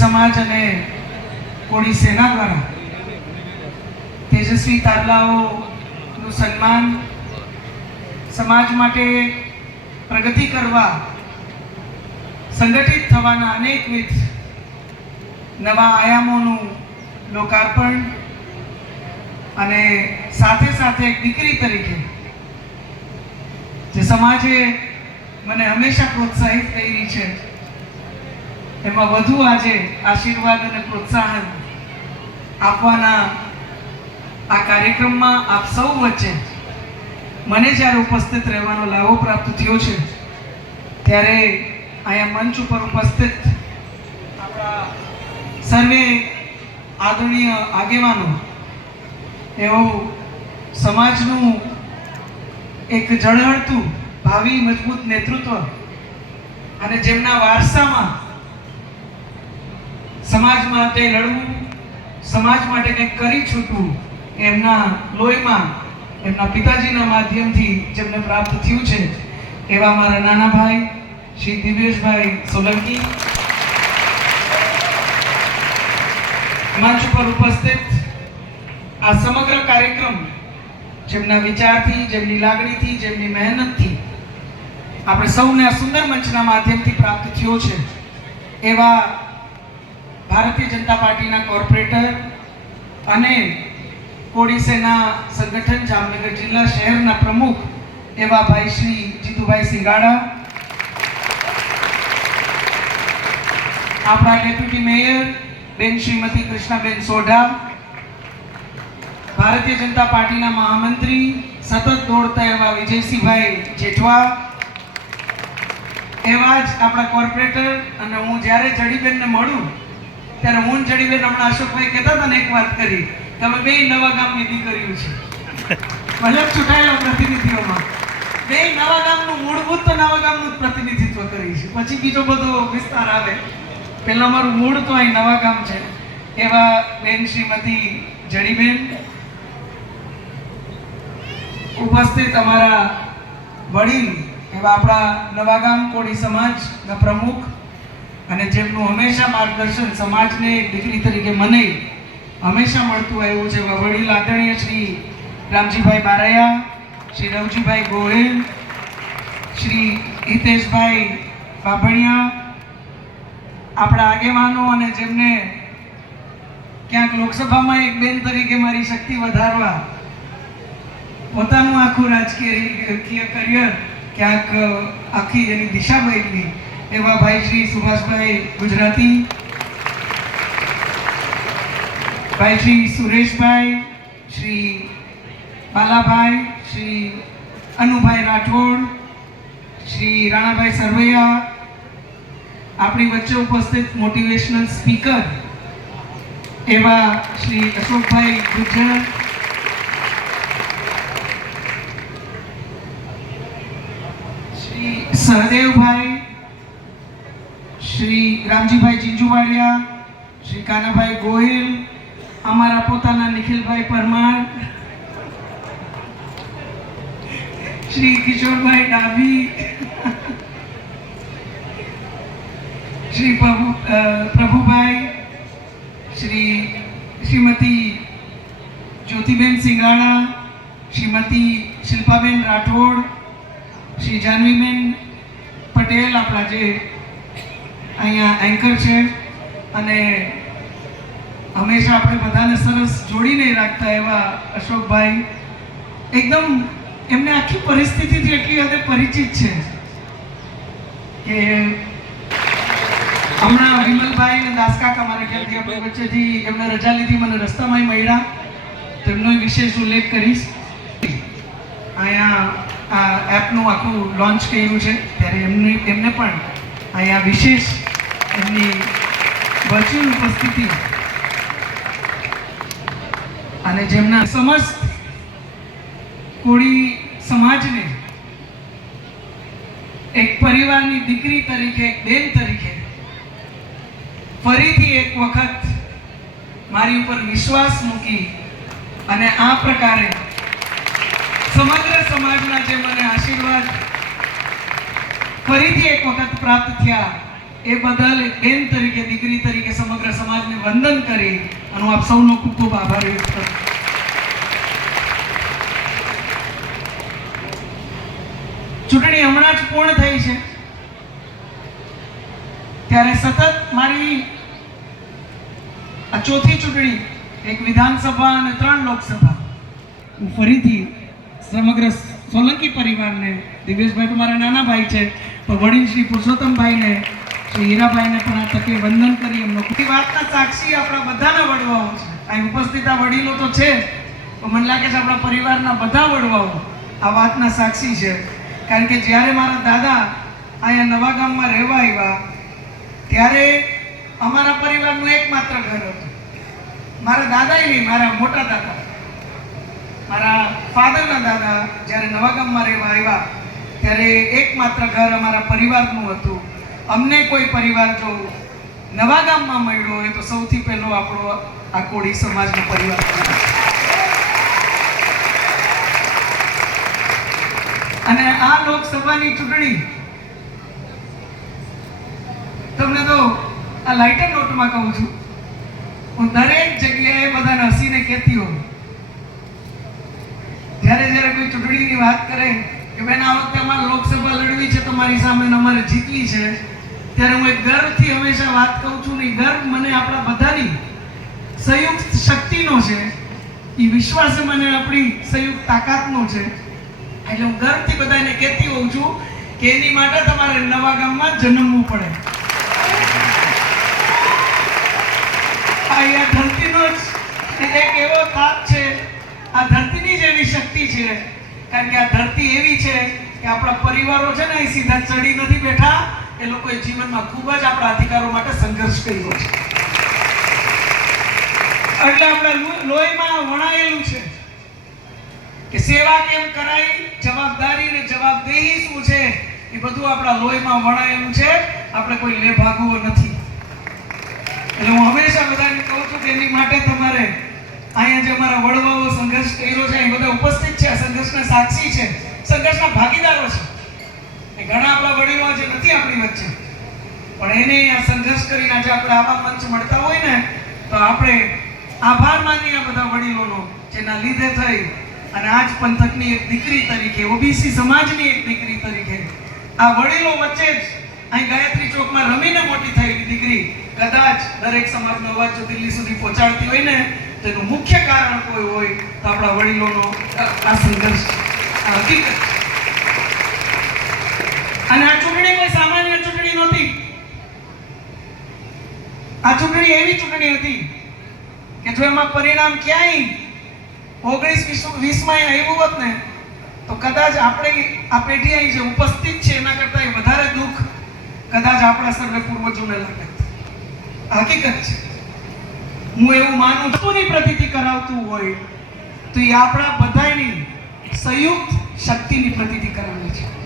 સમાજ અને કોળી સેના દ્વારા તેજસ્વી તારલાઓનું સન્માન સમાજ માટે પ્રગતિ કરવા સંગઠિત થવાના અનેકવિધ નવા આયામોનું લોકાર્પણ અને સાથે સાથે એક દીકરી તરીકે, જે સમાજે મને હંમેશા પ્રોત્સાહિત કરી છે. એમાં વધુ આજે આશીર્વાદ અને પ્રોત્સાહન આપવાના આ કાર્યક્રમમાં આપ સૌ વચ્ચે મને જ્યારે ઉપસ્થિત રહેવાનો લાભો પ્રાપ્ત થયો છે, ત્યારે અહીંયા મંચ ઉપર ઉપસ્થિત આપણા સર્વે આદરણીય આગેવાનો, એવું સમાજનું એક ઝળહળતું ભાવિ, મજબૂત નેતૃત્વ અને જેમના વારસામાં સમાજ માટે લડવું, સમાજ માટે કંઈક કરી છૂટવું એમના લોહીમાં, એમના પિતાજીના માધ્યમથી જેમને પ્રાપ્ત થયું છે, એવા મારા નાના ભાઈ શ્રી દિવ્યેશભાઈ સોલંકી. મંચ ઉપર ઉપસ્થિત આ સમગ્ર કાર્યક્રમ જેમના વિચારથી, જેમની લાગણીથી, જેમની મહેનતથી આપણે સૌને આ સુંદર મંચના માધ્યમથી પ્રાપ્ત થયો છે, એવા ભારતીય જનતા પાર્ટીના કોર્પોરેટર અને કોળી સંગઠન જામનગર જિલ્લા શહેરના પ્રમુખ એવા ભાઈ શ્રી જીતુભાઈ સિંગાડા, આપણા ડેપ્યુટી મેયર બેન શ્રીમતી કૃષ્ણાબેન સોઢા, ભારતીય જનતા પાર્ટીના મહામંત્રી સતત દોડતા એવા વિજયસિંહભાઈ જેઠવા, એવા જ આપણા કોર્પોરેટર અને હું જ્યારે જડીબેનને મળું ત્યારે હું જડીબેન હમણાં અશોકભાઈ કહેતા હતા ને એક વાત કરી તમે બે નવા ગામની દીકરીઓ છે. ભલે ચૂંટાયેલા પ્રતિનિધિઓમાં. બે નવા ગામનું મૂળભૂત તો નવા ગામનું જ પ્રતિનિધિત્વ કરી છે. પછી બીજો બધો વિસ્તાર આવે. પહેલા અમારું મૂળ તો અહીં નવા ગામ છે. એવા બેન શ્રીમતી જડીબેન ઉપસ્થિત અમારા વડીલ એવા આપણા નવાગામ કોળી સમાજના પ્રમુખ અને જેમનું હંમેશા માર્ગદર્શન સમાજને એક દીકરી તરીકે મને હંમેશા મળતું આવ્યું છે. વડીલ આદરણીય શ્રી રામજીભાઈ બારૈયા, શ્રી રવજીભાઈ ગોહિલ, શ્રી હિતેશભાઈ બાભણિયા, આપણા આગેવાનો અને જેમને ક્યાંક લોકસભામાં એક બેન તરીકે મારી શક્તિ વધારવા પોતાનું આખું રાજકીય કરિયર ક્યાંક આખી એની દિશા બદલી. એવા ભાઈ શ્રી સુભાષભાઈ ગુજરાતી, ભાઈ શ્રી સુરેશભાઈ, શ્રી બાલાભાઈ, શ્રી અનુભાઈ રાઠોડ, શ્રી રાણાભાઈ સરવૈયા, આપણી વચ્ચે ઉપસ્થિત મોટિવેશનલ સ્પીકર એવા શ્રી અશોકભાઈ ગુજર શ્રી સહદેવભાઈ શ્રી રામજીભાઈ ચીંચુવાડિયા શ્રી કાનાભાઈ ગોહિલ, અમારા પોતાના નિખિલભાઈ પરમાર, શ્રી કિશોરભાઈ ડાભી, શ્રી પ્રભુ પ્રભુભાઈ, શ્રી શ્રીમતી જ્યોતિબેન સિંગાણા, શ્રીમતી શિલ્પાબેન રાઠોડ, શ્રી જાનવીબેન પટેલ, આપણા જે અહીંયા એન્કર છે અને હંમેશા આપણે બધાને સરસ જોડીને રાખતા એવા અશોકભાઈ. એકદમ એમને આખી પરિસ્થિતિથી એટલી હદે પરિચિત છે કે હમણાં વિમલભાઈ અને દાસકાકા મારા ખ્યાલથી આપણી વચ્ચેથી એમને રજા લીધી, મને રસ્તામાં મળ્યા. તેમનો વિશેષ ઉલ્લેખ કરીશ. અહીંયા આ એપનું આખું લોન્ચ કર્યું છે. ત્યારે એમને એમને પણ અહીંયા વિશેષ એમની વર્ચ્યુઅલ ઉપસ્થિતિ. અને જેમના સમસ્ત કોળી સમાજને એક પરિવારની દીકરી તરીકે, એક બેન તરીકે ફરીથી એક વખત મારી ઉપર વિશ્વાસ મૂકી અને આ પ્રકારે સમગ્ર સમાજના જે મને આશીર્વાદ ફરીથી એક વખત પ્રાપ્ત થયા એ બદલ બેન તરીકે, દીકરી તરીકે સમગ્ર વંદન કરી અને આપ સૌનો ખૂબ ખૂબ આભાર વ્યક્ત ચૂંટણી હમણાં જ પૂર્ણ થઈ છે. ત્યારે સતત મારી આ ચોથી ચૂંટણી એક વિધાનસભા અને ત્રણ લોકસભા. હું ફરીથી સમગ્ર સોલંકી પરિવારને દિવેશભાઈ તો મારા નાના ભાઈ છે, પણ વડીલ શ્રી પુરુષોત્તમભાઈને શ્રી હીરાભાઈને પણ આ તકે વંદન કરી એમનો. ખોટી વાતના સાક્ષી આપણા બધાના વડવાઓ છે. અહીં ઉપસ્થિત આ વડીલો તો છે પણ મને લાગે છે આપણા પરિવારના બધા વડવાઓ આ વાતના સાક્ષી છે. કારણ કે જ્યારે મારા દાદા અહીંયા નવા ગામમાં રહેવા આવ્યા, ત્યારે અમારા પરિવારનું એકમાત્ર ઘર હતું. મારા દાદાએ નહીં, મારા મોટા દાદા. મારા ફાધરના દાદા જ્યારે નવા ગામમાં રહેવા આવ્યા, ત્યારે એકમાત્ર ઘર અમારા પરિવારનું હતું. અમને કોઈ પરિવાર જો નવા ગામમાં મળ્યો હોય તો સૌથી પહેલો આપણો આ કોળી સમાજનો પરિવાર. અને આ લોકસભાની ચૂંટણી, તમને તો આ લાઇટર નોટમાં કહું છું, હું દરેક જગ્યાએ બધાને હસીને કહેતી હોઉં જ્યારે જ્યારે કોઈ ચૂંટણીની વાત કરે કે બેન, આ વખતે અમારે લોકસભા લડવી છે, તમારી સામે અમારે જીતવી છે ત્યારે હું એક ગર્વથી હંમેશા વાત કહું છું ને ગર્વ મને આપણા બધાની સંયુક્ત શક્તિનો છે. એ વિશ્વાસ મને આપણી સંયુક્ત તાકાતનો છે. એટલે હું ગર્વથી બધાને કહેતી હોઉં છું કે એની માટે તમારે નવા ગામમાં જન્મવું પડે. આ ધરતીનો જ એક એવો તાપ છે. આ ધરતીની જ એવી શક્તિ છે. કારણ કે આ ધરતી એવી છે કે આપણા પરિવારો છે ને એ સીધા ચડી નથી બેઠા. એ લોકોએ જીવનમાં ખૂબ જ આપણા અધિકારો માટે સંઘર્ષ કર્યો છે. એટલે આપણા લોહીમાં વણાયેલું છે કે સેવા કેમ કરાય જવાબદારી ને જવાબદેહી શું છે, એ બધું આપણા લોહીમાં વણાયેલું છે. આપણે કોઈ લે ભાગવો નથી. એટલે હું હંમેશા બધાને કહું છું કે એની માટે તમારે અહીંયા જે અમારા વડવાઓ સંઘર્ષ કર્યો છે એ બધા ઉપસ્થિત છે સંઘર્ષના સાક્ષી છે, સંઘર્ષના ભાગીદારો છે. એ ઘણા આપણા વડીલો આજે નથી આપણી વચ્ચે પણ એને આ સંઘર્ષ કરીને આજે આપણે આવા મંચ મળતા હોય ને, તો આપણે આભાર માનીએ આ બધા વડીલોનો, જેના લીધે થઈ અને આજ પંથકની એક દીકરી તરીકે, ઓબીસી સમાજની એક દીકરી તરીકે, આ વડીલો વચ્ચે જ અહીં ગાયત્રી ચોકમાં રમીને મોટી થયેલી દીકરી, કદાચ દરેક સમાજનો અવાજ જો દિલ્હી સુધી પહોંચાડતી હોય ને તેનું મુખ્ય કારણ કોઈ હોય, તો આપણા વડીલોનો આ સંઘર્ષ હકીકત. અને આ ચૂંટણી કોઈ સામાન્ય ચૂંટણી નહોતી. આ ચૂંટણી એવી ચૂંટણી હતી કે જો એમાં પરિણામ ક્યાંય ઓગણીસ વીસમાં આવ્યું હોત ને, તો કદાચ આપણે, આ પેઢી અહીં જે ઉપસ્થિત છે એના કરતાં વધારે દુઃખ કદાચ આપણા સર્વે પૂર્વજોને લાગે. હકીકત છે. હું એવું માનું વસ્તુની પ્રતિતિ કરાવતું હોય તો એ આપણા બધાની સંયુક્ત શક્તિની પ્રતિતિ કરાવે છે.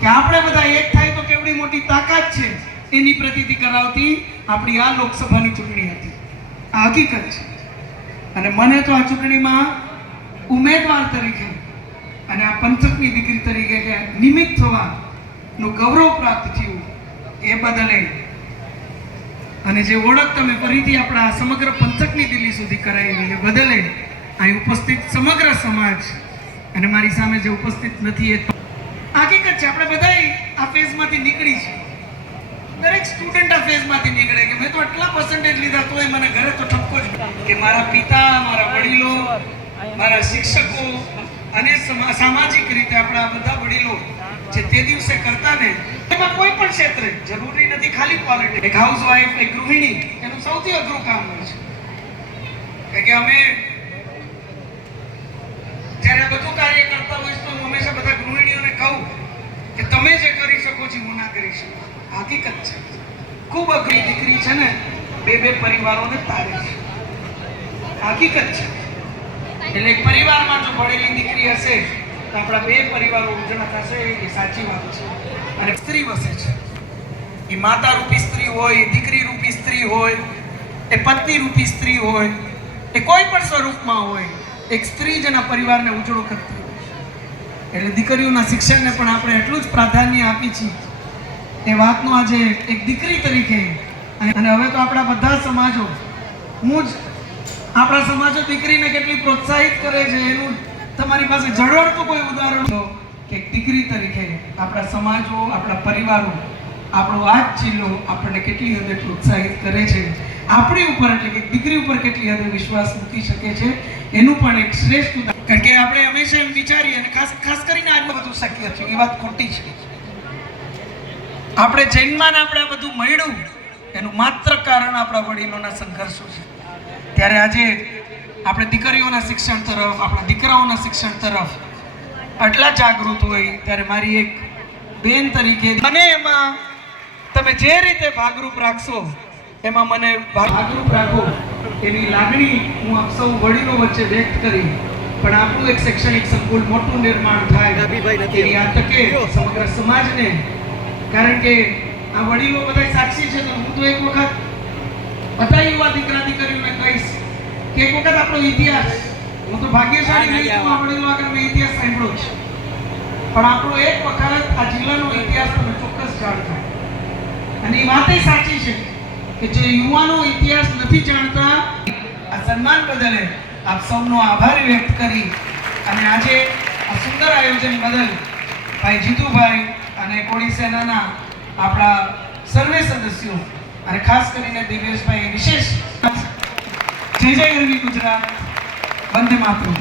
કે આપણે બધા એક થાય તો કેવડી મોટી તાકાત છે? એની પ્રતિતિ કરાવતી આપણી આ લોકસભાની ચૂંટણી હતી. આ હકીકત છે. અને મને તો આ ચૂંટણીમાં ઉમેદવાર તરીકે અને આ પંથકની દીકરી તરીકે કે નિમિત્ત થવાનું ગૌરવ પ્રાપ્ત થયું એ બદલે અને જે ઓળખ તમે ફરીથી આપણા સમગ્ર પંથકની દિલ્હી સુધી કરાવી એ બદલે અહીં ઉપસ્થિત સમગ્ર સમાજ અને મારી સામે જે ઉપસ્થિત નથી એ આપણે બધાય આ ફેઝમાંથી નીકળી છે દરેક સ્ટુડન્ટ આ ફેઝમાંથી નીકળે કે મેં તો આટલા પર્સન્ટેજ લીધા, તોય મને ઘરે તો ઠપકો જ કે મારા પિતા, મારા વડીલો, મારા શિક્ષકો અને સામાજિક રીતે આપણા બધા વડીલો જે તે દિવસે કરતા ને, એમાં કોઈ પણ ક્ષેત્રે જરૂરી નથી ખાલી ક્વોલિટી એક હાઉસ વાઈફ એક ગૃહિણી, એનું સૌથી અઘરું કામ હોય છે. કે અમે જ્યારે બધું કાર્ય કરતા હોય તો હું હંમેશા બધા ગૃહિણીઓને કહું કે તમે જે કરી શકો છો, હું ના કરી શકું. હકીકત છે. ખૂબ અઘરી દીકરી છે ને, બે બે પરિવારોને તારે છે. હકીકત છે. એટલે પરિવારમાં જો ભણેલી દીકરી હશે, તો આપણા બે પરિવારો ઉજળા થશે, એ સાચી વાત છે. અને સ્ત્રી વસે છે. એ માતા રૂપી સ્ત્રી હોય દીકરી રૂપી સ્ત્રી હોય, એ પત્ની રૂપી સ્ત્રી હોય, એ કોઈ પણ સ્વરૂપમાં હોય, એક સ્ત્રી જેના પરિવારને ઉજળો કરતી એટલે દીકરીઓના શિક્ષણને પણ આપણે એટલું જ પ્રાધાન્ય આપી છીએ. એ વાતનો આજે એક દીકરી તરીકે અને હવે તો આપણા બધા સમાજો, હું જ આપણા સમાજો દીકરીને કેટલી પ્રોત્સાહિત કરે છે એનું તમારી પાસે જળવડતું કોઈ ઉદાહરણ લો કે દીકરી તરીકે આપણા સમાજો, આપણા પરિવારો, આપણો આ જ જિલ્લો આપણને કેટલી હદે પ્રોત્સાહિત કરે છે આપણી ઉપર એટલે કે દીકરી ઉપર કેટલી હદે વિશ્વાસ મૂકી શકે છે, એનું પણ એક શ્રેષ્ઠ ઉદાહરણ. કારણ કે આપણે હંમેશા એમ વિચારીએ અને ખાસ ખાસ કરીને આજમાં બધું શક્ય છે, એ વાત ખોટી છે. આપણે જૈનમાં આપણે બધું મળ્યું, એનું માત્ર કારણ આપણા વડીલોના સંઘર્ષો છે. ત્યારે આજે આપણે દીકરીઓના શિક્ષણ તરફ, આપણા દીકરાઓના શિક્ષણ તરફ આટલા જાગૃત હોય, ત્યારે મારી એક બેન તરીકે, મને એમાં તમે જે રીતે ભાગરૂપ રાખશો એમાં મને ભાગરૂપ રાખો એની લાગણી હું આપ સૌ વડીલો વચ્ચે વ્યક્ત કરી પણ આપણું એક શૈક્ષણિક સંકુલ મોટું નિર્માણ થાય. એની આ તકે સમગ્ર સમાજને કારણ કે આ વડીલો બધા સાક્ષી છે તો હું તો એક વખત બધા યુવા દીકરા દીકરીઓને કહીશ કે એક વખત આપણો ઇતિહાસ હું તો ભાગ્યશાળી નહીં છું આ વડીલો આગળ મેં ઇતિહાસ સાંભળ્યો છે પણ આપણો એક વખત આ જિલ્લાનો ઇતિહાસ તમે ચોક્કસ જાણ થાય અને એ વાતે સાચી છે. કે જે યુવાનો ઇતિહાસ નથી જાણતા, આ સન્માન બદલ આપ સૌનો આભાર વ્યક્ત કરી અને આજે આ સુંદર આયોજન બદલ ભાઈ જીતુભાઈ અને કોળી સેનાના આપણા સર્વે સદસ્યો અને ખાસ કરીને દિવ્યેશભાઈ વિશેષ. જય જય ગરવી ગુજરાત. વંદે માતરમ.